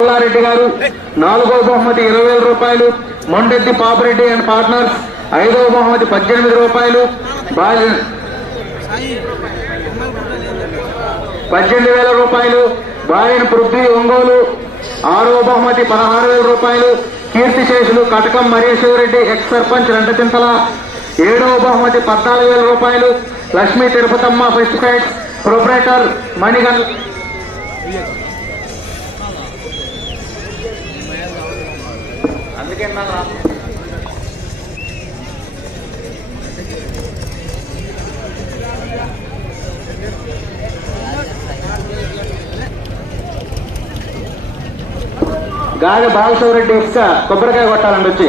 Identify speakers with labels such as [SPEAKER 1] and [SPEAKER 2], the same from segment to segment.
[SPEAKER 1] మల్లారెడ్డి గారు నాలుగో బహుమతి ఇరవై వేల రూపాయలు మొండెద్ది పాపిరెడ్డి అండ్ పార్ట్నర్స్ ఐదవ బహుమతి పద్దెనిమిది రూపాయలు పద్దెనిమిది వేల రూపాయలు బాలిన పృథ్వీ ఒంగోలు ఆరవ బహుమతి పదహారు వేల రూపాయలు కీర్తిశేషులు కటకం మరేశ్వరరెడ్డి ఎక్స్ సర్పంచ్ రెండచింతల ఏడవ బహుమతి పద్నాలుగు వేల రూపాయలు లక్ష్మీ తిరుపతమ్మ ఫెస్టిఫైడ్స్ ప్రొపరేటర్ మణిగన్ అందుకే నా గాలి బాలశివరెడ్డి ఇసుక కొబ్బరికాయ కొట్టాలండి వచ్చి.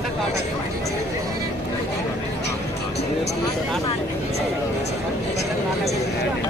[SPEAKER 2] Thank you.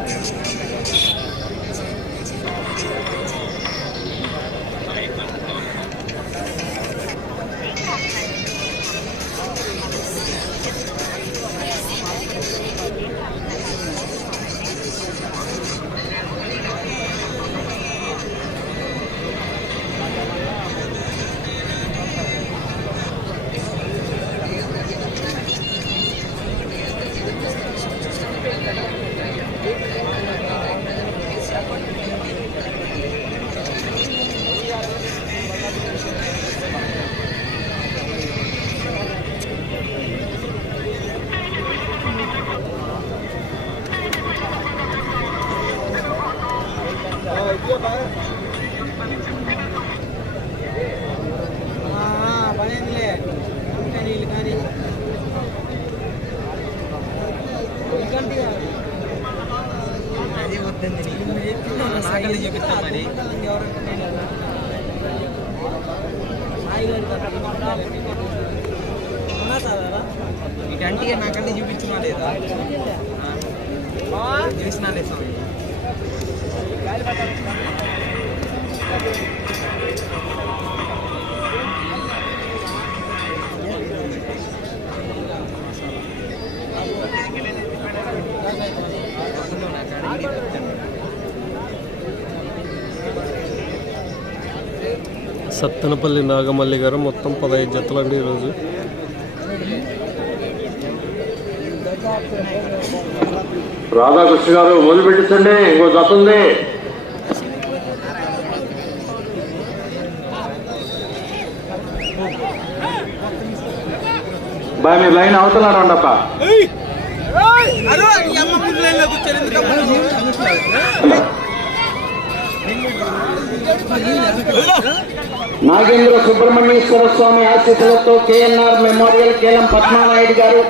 [SPEAKER 2] గంటి నాకంటే చూపించినా లేదా? చూసినా లేదు?
[SPEAKER 3] సత్తెనపల్లి నాగమల్లి గారు మొత్తం పదహైదు జతలండి అండి ఈరోజు.
[SPEAKER 4] రాధాకృష్ణ గారు మొదలు పెట్టించండి ఇంకో జత ఉంది.
[SPEAKER 5] బాయ్ మీరు లైన్ అవతలాడు ఉండప్ప నాగేంద్ర సుబ్రహ్మణ్యేశ్వర స్వామి ఆశీస్సులతో కేఎన్ఆర్ మెమోరియల్ కేలం పద్మానాయుడు గారు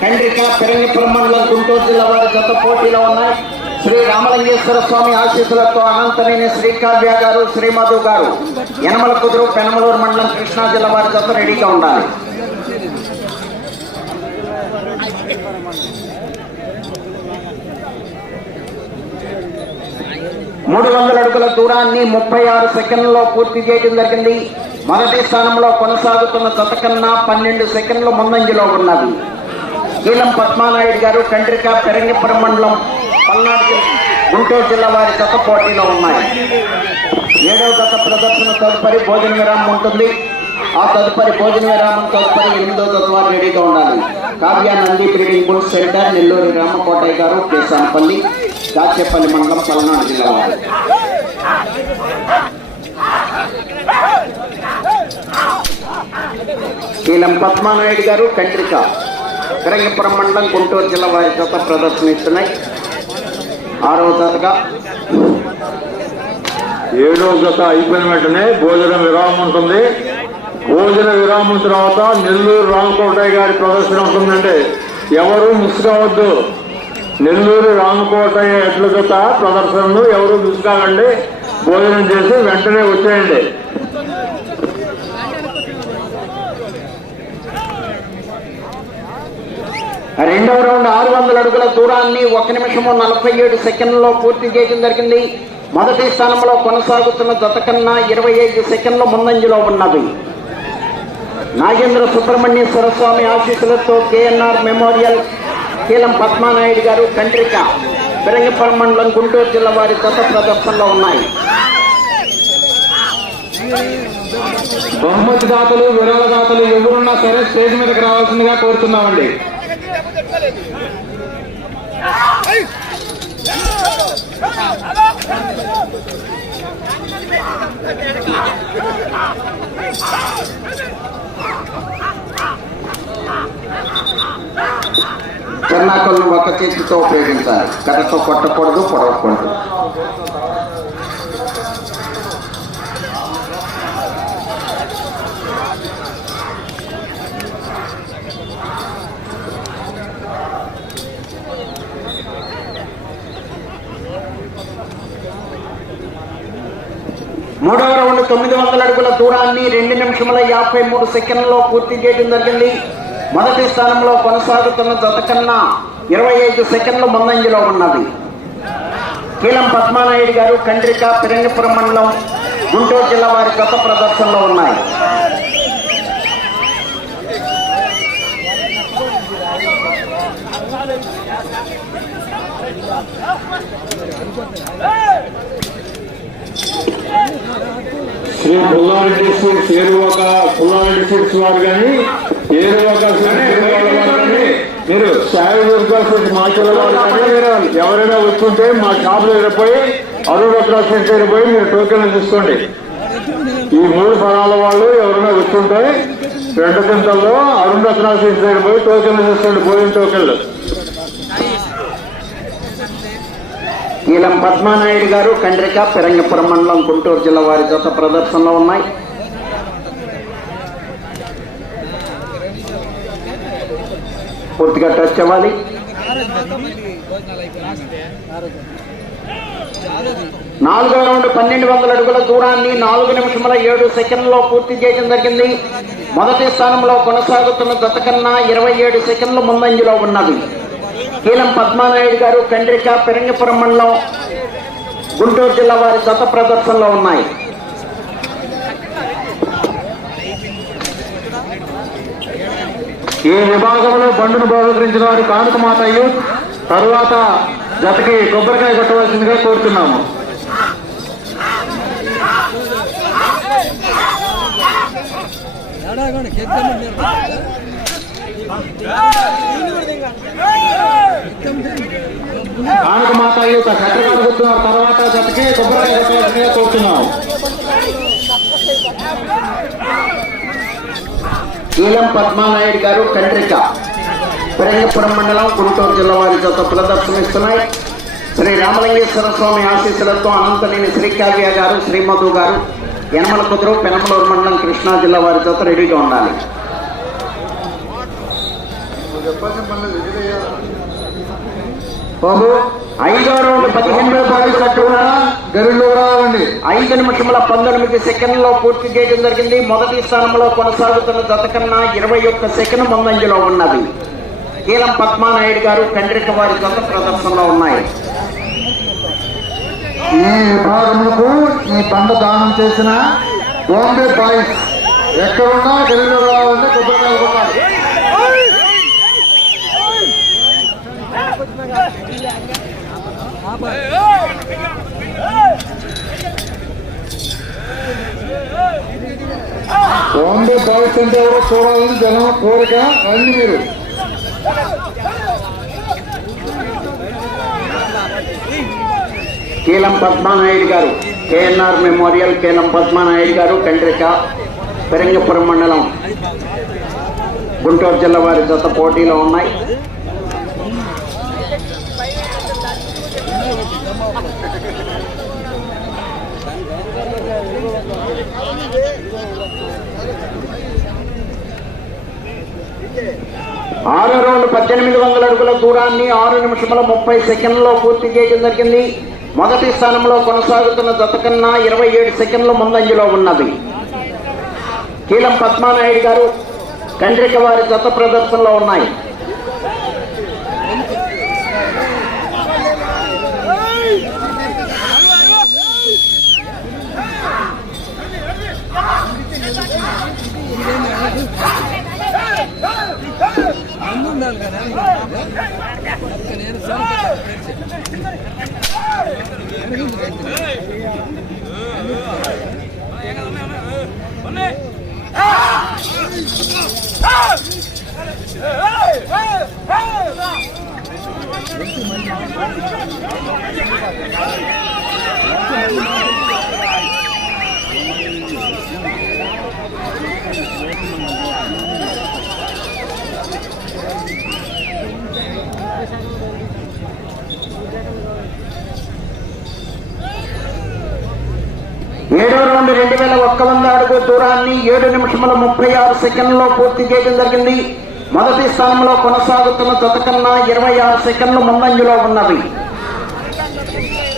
[SPEAKER 5] కండ్రిక పెరంగిపురం మండలం గుంటూరు జిల్లా వారి జత పోటీలో ఉన్నాయి. శ్రీ రామలింగేశ్వర స్వామి ఆశీస్సులతో అనంతనేని శ్రీకావ్య గారు శ్రీమధు గారు యనమల కుదురు పెనమలూరు మండలం కృష్ణా జిల్లా వారి జత రెడీగా ఉండాలి. మూడు వందల అడుగుల దూరాన్ని ముప్పై ఆరు సెకండ్లలో పూర్తి చేయడం జరిగింది. మొదటి స్థానంలో కొనసాగుతున్న జత కన్నా పన్నెండు సెకండ్లు ముందంజలో ఉన్నది. నీలం పద్మానాయుడు గారు కండ్రిక పెరంగిపురం మండలం పల్నాడు గుంటూరు జిల్లా వారి గత పోటీలో ఉన్నాయి. ఏడవ గత ప్రదర్శన తదుపరి భోజన విరామం ఉంటుంది. ఆ తదుపరి భోజన విరామం తదుపరి ఎనిమిదో తత్వాలు రెడీగా ఉండాలి. Kavya Nandi breeding bull centre Nellore Ramakotaiah garu Kesanapalli Dachepalli మండలం పల్నాడు జిల్లా వారు. నీలం పద్మానాయుడు గారు కండ్రిక కరంగపురం మండలం గుంటూరు జిల్లా వారి చేత ప్రదర్శనిస్తున్నాయి. ఆరవ జతగా
[SPEAKER 4] ఏడో జత అయిపోయిన వెంటనే భోజన విరామం ఉంటుంది. భోజన విరామం తర్వాత నెల్లూరు రామకోటయ్య గారి ప్రదర్శన ఉంటుందంటే ఎవరు మిస్ కావద్దు. నెల్లూరు రామకోటయ్య ఎట్ల జత ప్రదర్శనలు ఎవరు మిస్ కాకండి. భోజనం చేసి వెంటనే వచ్చేయండి.
[SPEAKER 5] రెండవ రౌండ్ ఆరు వందల అడుగుల దూరాన్ని ఒక నిమిషము నలభై ఏడు సెకండ్లలో పూర్తి చేయడం జరిగింది. మొదటి స్థానంలో కొనసాగుతున్న జత కన్నా ఇరవై ఐదు సెకండ్ల ముందంజలో ఉన్నది. నాగేంద్ర సుబ్రహ్మణ్యేశ్వర స్వామి ఆశీస్సులతో కేఎన్ఆర్ మెమోరియల్ కీలం పద్మానాయుడు గారు కంట్రిక బిరంగపురం మండలం గుంటూరు జిల్లా వారి గత ప్రదర్శనలో ఉన్నాయి. బహుమతి దాతలు విరాళదాతలు ఎవరున్నా సరే స్టేజ్ మీదకి రావాల్సిందిగా కోరుతున్నామండి. చెన్నాకులను ఒక చేతితో ఉపయోగించాలి. కర్రతో కొట్టకూడదు పొడవకూడదు. మూడవ రౌండ్ తొమ్మిది వందల అడుగుల దూరాన్ని రెండు నిమిషముల యాభై మూడు సెకండ్లలో పూర్తి చేయడం జరిగింది. మొదటి స్థానంలో కొనసాగుతున్న జత కన్నా ఇరవై ఐదు సెకండ్లు ముందంజలో ఉన్నది. కీలం పద్మానాయుడు గారు కండ్రిక పిరంగిపురం మండలం గుంటూరు జిల్లా వారి గత ప్రదర్శనలో ఉన్నాయి.
[SPEAKER 4] శ్రీ పుల్లారెడ్డి స్వీట్స్ ఏరువాక పుల్లారెడ్డి స్వీట్స్ వారు కానీ ఏరువాక కానీ మీరు సాయి దుర్గా స్వీట్స్ కానీ మీరు ఎవరైనా వచ్చుంటే మా షాప్ దగ్గర పోయి అరుణరత్న స్వీట్స్ దగ్గర పోయి మీరు టోకెన్లు తీసుకోండి. ఈ మూడు స్థలాల వాళ్ళు ఎవరైనా వచ్చుంటే రెండు గింతల్లో అరుణరత్న స్వీట్స్ దగ్గర పోయి టోకెన్లు తీసుకోండి భోజన టోకెన్లు
[SPEAKER 5] నీలం పద్మానాయుడు గారు కండ్రిక పిరంగపురం మండలం గుంటూరు జిల్లా వారి జత ప్రదర్శనలో ఉన్నాయి. పూర్తిగా టచ్ అవ్వాలి. నాలుగో రౌండ్ పన్నెండు వందల అడుగుల దూరాన్ని నాలుగు నిమిషముల ఏడు సెకండ్లో పూర్తి చేయడం జరిగింది. మొదటి స్థానంలో కొనసాగుతున్న జత కన్నా ఇరవై ఏడు సెకండ్లు ముందంజలో ఉన్నది. కీలం పద్మానాయుడు గారు కండ్రిక పెరంగపురం మండలం గుంటూరు జిల్లా వారి జత ప్రదర్శనలో ఉన్నాయి.
[SPEAKER 4] ఈ విభాగంలో బండును బహుకరించిన వారు కానుక మాత తరువాత జతకి కొబ్బరికాయ కొట్టవలసిందిగా కోరుతున్నాము.
[SPEAKER 2] ఆగండి
[SPEAKER 1] కానుక మాత యువత కట్టెలు కూర్చున్నారు. తర్వాత జతకి కొబ్బరి కొట్టాల్సిందిగా కోరుతున్నాం.
[SPEAKER 5] కీలం పద్మానాయుడు గారు కండ్రిక పెరంగపురం మండలం గుంటూరు జిల్లా వారి జత ప్రదర్శనిస్తున్నాయి శ్రీ రామలింగేశ్వర స్వామి ఆశీస్సులతో అనంతనేని శ్రీకావ్య గారు శ్రీమధు గారు యనమల కుదురు పెనమలూరు మండలం కృష్ణా జిల్లా వారి జత రెడీగా ఉండాలి. బాబు ఐదో రౌండ్ పదిహేను పాటు కట్టుకున్నారా
[SPEAKER 1] గరిలో రావండి.
[SPEAKER 5] ఐదు నిమిషముల పంతొమ్మిది సెకండ్లో పూర్తి చేయడం జరిగింది. మొదటి స్థానంలో కొనసాగుతున్న జత కన్నా ఇరవై ఒక్క సెకండ్ ముందంజలో ఉన్నది. కీలం పద్మానాయుడు గారు కండ్రిక వారి జత ప్రదర్శనలో ఉన్నాయి.
[SPEAKER 1] ఈ విభాగములకు ఈ పంట దానం చేసిన బాంబే బాయ్స్ ఎక్కడున్నా గరిలో రావాలంటే కొబ్బరికాయ కొట్టాలి అంటే ఎవరో చూడాలని జనం కోరిక రండి మీరు.
[SPEAKER 5] కీలం పద్మానాయుడు గారు కేఎన్ఆర్ మెమోరియల్ కీలం పద్మానాయుడు గారు కండ్రిక పెరంగపురం మండలం గుంటూరు జిల్లా వారి జత పోటీలో ఉన్నాయి. ఆరో రౌండ్ పద్దెనిమిది వందల అడుగుల దూరాన్ని ఆరు నిమిషముల ముప్పై సెకండ్లో పూర్తి చేయడం జరిగింది. మొదటి స్థానంలో కొనసాగుతున్న జత కన్నా ఇరవై ఏడు సెకండ్ల ముందంజలో ఉన్నది. కీలం పద్మానాయుడు గారు కండ్రిక వారి జత ప్రదర్శనలో ఉన్నాయి.
[SPEAKER 2] ముందు ఉండాలి
[SPEAKER 5] ఏడో రౌండ్ రెండు వేల ఒక్క వంద అడుగు దూరాన్ని ఏడు నిమిషముల ముప్పై ఆరు సెకండ్లో పూర్తి చేయడం జరిగింది. మొదటి స్థానంలో కొనసాగుతున్న జత కన్నా ఇరవై ఆరు సెకండ్లు ముందంజలో ఉన్నవి.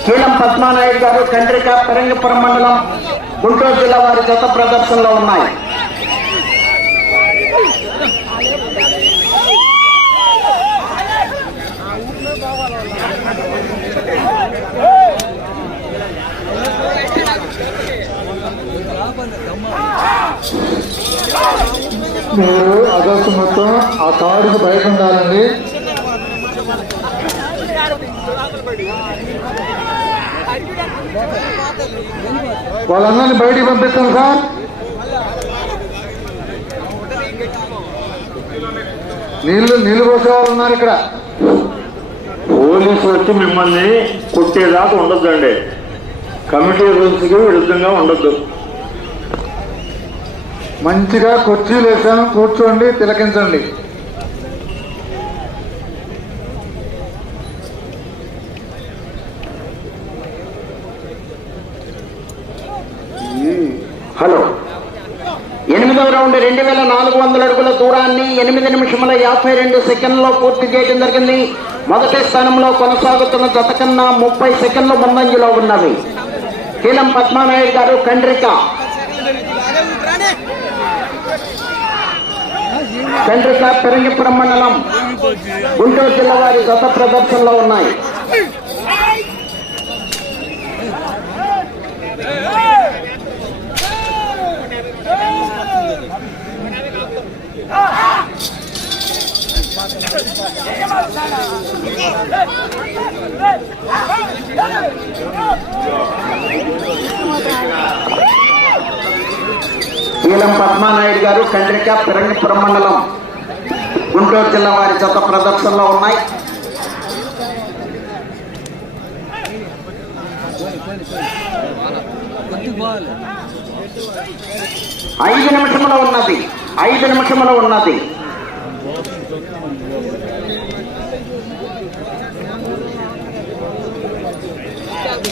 [SPEAKER 5] కీలం పద్మానాయుడు గారు కండ్రిక పెరంగపురం మండలం గుంటూరు జిల్లా వారి జత ప్రదర్శనలో ఉన్నాయి.
[SPEAKER 1] మీరు ఆగస్టు మొత్తం ఆ కారుకు బయట ఉండాలండి వాళ్ళందరినీ బయటికి పంపిస్తాం సార్. నీళ్ళు నీళ్ళు ఉన్నారు ఇక్కడ.
[SPEAKER 4] పోలీసు వచ్చి మిమ్మల్ని కొట్టేదాకా ఉండొద్దండి. కమిటీ రూల్స్కి విరుద్ధంగా ఉండొద్దు.
[SPEAKER 1] మంచిగా కుర్చీలు వేసాను కూర్చోండి తిలకించండి.
[SPEAKER 5] హలో. ఎనిమిదవ రౌండ్ రెండు వేల నాలుగు వందల అడుగుల దూరాన్ని ఎనిమిది నిమిషముల యాభై రెండు సెకండ్లో పూర్తి చేయడం జరిగింది. మొదటి స్థానంలో కొనసాగుతున్న జత కన్నా ముప్పై సెకండ్లు ముందంజలో ఉన్నది కీలం పద్మానాయుడు గారు కండ్రిక. సెంటర్ స్లాబ్ పెరంగిపురం మండలం గుంటూరు జిల్లా వారి గత ప్రదర్శనలో ఉన్నాయి Yeah. నీలం పద్మానాయుడు గారు కండ్రిక పిరంగిపురం మండలం గుంటూరు జిల్లా వారి జత ప్రదర్శనలో ఉన్నాయి. ఐదు నిమిషముల ఉన్నది. ఐదు నిమిషముల ఉన్నది.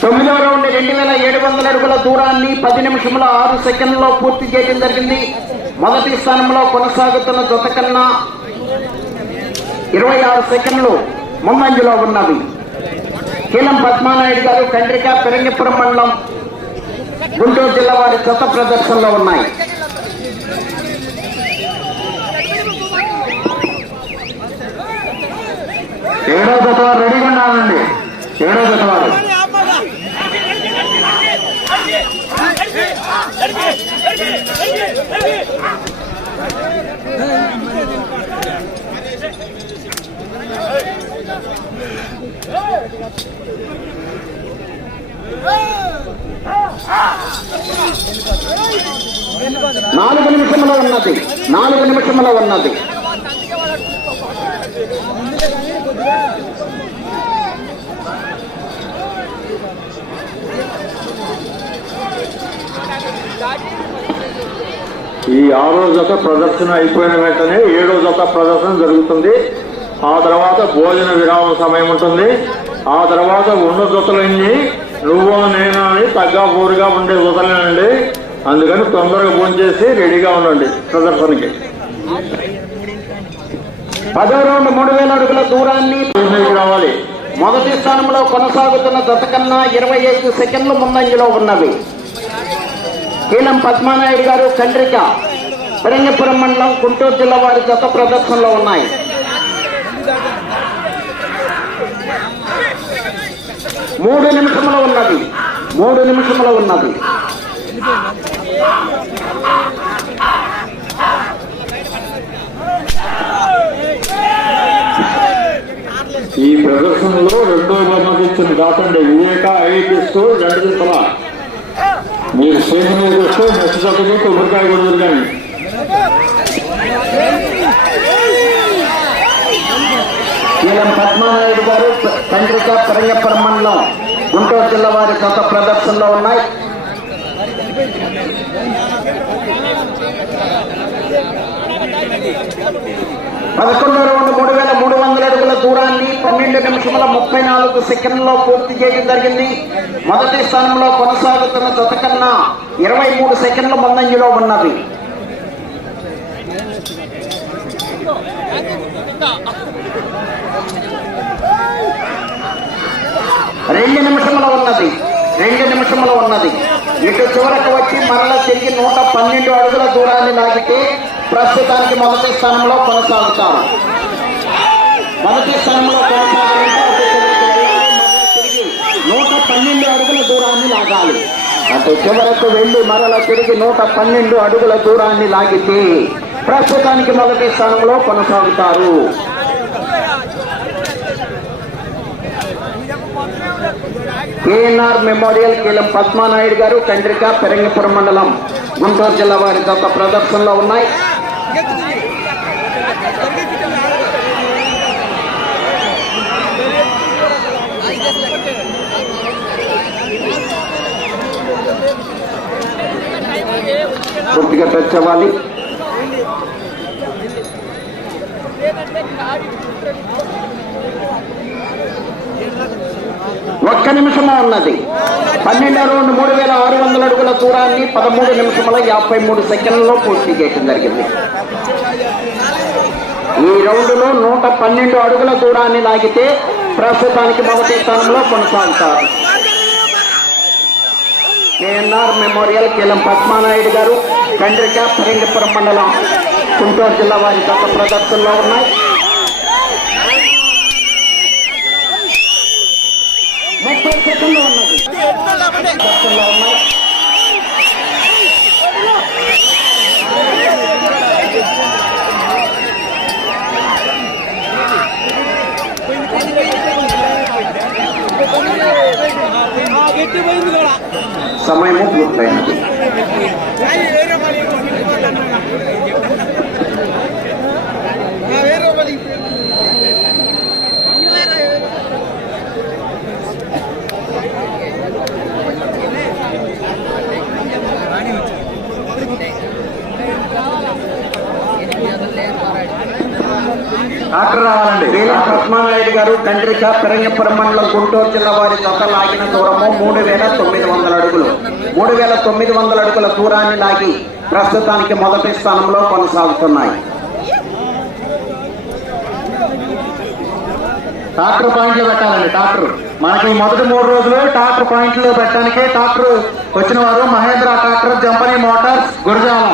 [SPEAKER 5] తొమ్మిదవ రౌండ్ రెండు వేల ఏడు వందల అడుగుల దూరాన్ని పది నిమిషముల ఆరు సెకండ్లలో పూర్తి చేయడం జరిగింది. మొదటి స్థానంలో కొనసాగుతున్న జత కన్నా ఇరవై ఆరు సెకండ్లు ముందంజలో ఉన్నవి. కీలం పద్మానాయుడు గారు కండ్రిక పెరంగిపురం మండలం గుంటూరు జిల్లా వారి జత ప్రదర్శనలో ఉన్నాయి.
[SPEAKER 1] ఏడో జత రెడీ రెడీగా ఉన్నారండి ఏడో జత వారు
[SPEAKER 5] నాలుగు నిమిషంలో ఉన్నది నాలుగు నిమిషంలో ఉన్నది Thank you.
[SPEAKER 4] ఈ ఆరో జత ప్రదర్శన అయిపోయిన వెంటనే ఏడో జత ప్రదర్శన జరుగుతుంది? ఆ తర్వాత భోజన విరామ సమయం ఉంటుంది. ఆ తర్వాత ఉన్న జతలన్నీ నువ్వు నేనా అని తగ్గాపూరుగా ఉండే జతలేనండి అందుకని తొందరగా ఫోన్ చేసి రెడీగా ఉండండి ప్రదర్శనకి.
[SPEAKER 5] పదో రౌండ్ మూడు వేల అడుగుల దూరాన్ని
[SPEAKER 4] రావాలి.
[SPEAKER 5] మొదటి స్థానంలో కొనసాగుతున్న జత కన్నా ఇరవై ఐదు సెకండ్లు ముందంజలో ఉన్నవి. కీలం పద్మానాయుడు గారు చంద్రిక. పెరంగపురం మండలం గుంటూరు జిల్లా వారి జత ప్రదర్శనలో ఉన్నాయి. మూడు నిమిషంలో ఉన్నది. మూడు నిమిషంలో ఉన్నది.
[SPEAKER 4] ఈ ప్రదర్శనలో రెండో బహుమతి ఇచ్చిన దాతండి వివేక ఐపీఎస్ రెండు మీరు స్టేషన్ మీద వస్తే నెక్స్ట్ జతకి కొబ్బరికాయ కొడుతురు కానీ
[SPEAKER 5] కీలం పద్మనాయుడు గారు చంద్రిక పెరంగపురం మండలం గుంటూరు జిల్లా వారి కొత్త ప్రదర్శనలో ఉన్నాయి. పదకొండు రెండు మూడు వేల మూడు వందల అడుగుల దూరాన్ని పన్నెండు నిమిషముల ముప్పై నాలుగు సెకండ్లలో పూర్తి చేయడం జరిగింది. మొదటి స్థానంలో కొనసాగుతున్న జత కన్నా ఇరవై మూడు సెకండ్ల ముందంజలో ఉన్నది. రెండు నిమిషంలో ఉన్నది. రెండు నిమిషంలో ఉన్నది. ఇటు చివరకు వచ్చి మరలా తిరిగి నూట పన్నెండు అడుగుల దూరాన్ని లాగితే ప్రస్తుతానికి మొదటి స్థానంలో కొనసాగుతారు. మొదటి స్థానంలో కొనసాగాలంటే నూట పన్నెండు అడుగుల దూరాన్ని లాగాలి. అటు చివరకు వెళ్ళి మరల తిరిగి నూట పన్నెండు అడుగుల దూరాన్ని లాగితే ప్రస్తుతానికి మొదటి స్థానంలో కొనసాగుతారు. కేఎన్ఆర్ మెమోరియల్ కీలం పద్మానాయుడు గారు కండ్రిక పెరంగిపురం మండలం గుంటూరు జిల్లా వారి గత ప్రదర్శనలో ఉన్నాయి. పూర్తిగా టచ్ అవ్వాలి. ఒక్క నిమిషమే ఉన్నది. పన్నెండు రెండు మూడు వేల ఆరు వందల అడుగుల దూరాన్ని పదమూడు నిమిషముల యాభై మూడు సెకండ్లలో పూర్తి చేయడం జరిగింది. ఈ రౌండ్లో నూట పన్నెండు అడుగుల దూరాన్ని లాగితే ప్రస్తుతానికి మొదటి స్థానంలో కొనసాగుతారు. కేఎన్ఆర్ మెమోరియల్ కేలం పద్మానాయుడు గారు కండ్రిక పరిండిపురం మండలం గుంటూరు జిల్లా వారి గత ప్రదర్శనలో ఉన్నాయి. ముప్పై సెకండ్లు ఉన్నది. ప్రదర్శనలో ఉన్నాయి సమయము
[SPEAKER 1] పూర్తయింది రావాలండి.
[SPEAKER 5] వేలం గారు కండ్రిక పెరంగపురం మండలం గుంటూరు జిల్లా వారి జత లాగిన దూరము మూడు వేల తొమ్మిది వందల అడుగులు. మూడు వేల తొమ్మిది వందల అడుగుల దూరాన్ని లాగి ప్రస్తుతానికి మొదటి స్థానంలో కొనసాగుతున్నాయి.
[SPEAKER 1] ట్రాక్టర్ పాయింట్లు పెట్టాలండి డాక్టర్ మనకి మొదటి మూడు రోజులు ట్రాక్టర్ పాయింట్లు పెట్టడానికి డాక్టర్ వచ్చిన వారు మహేంద్ర ట్రాక్టర్ జంపనీ మోటార్స్ గురజాల.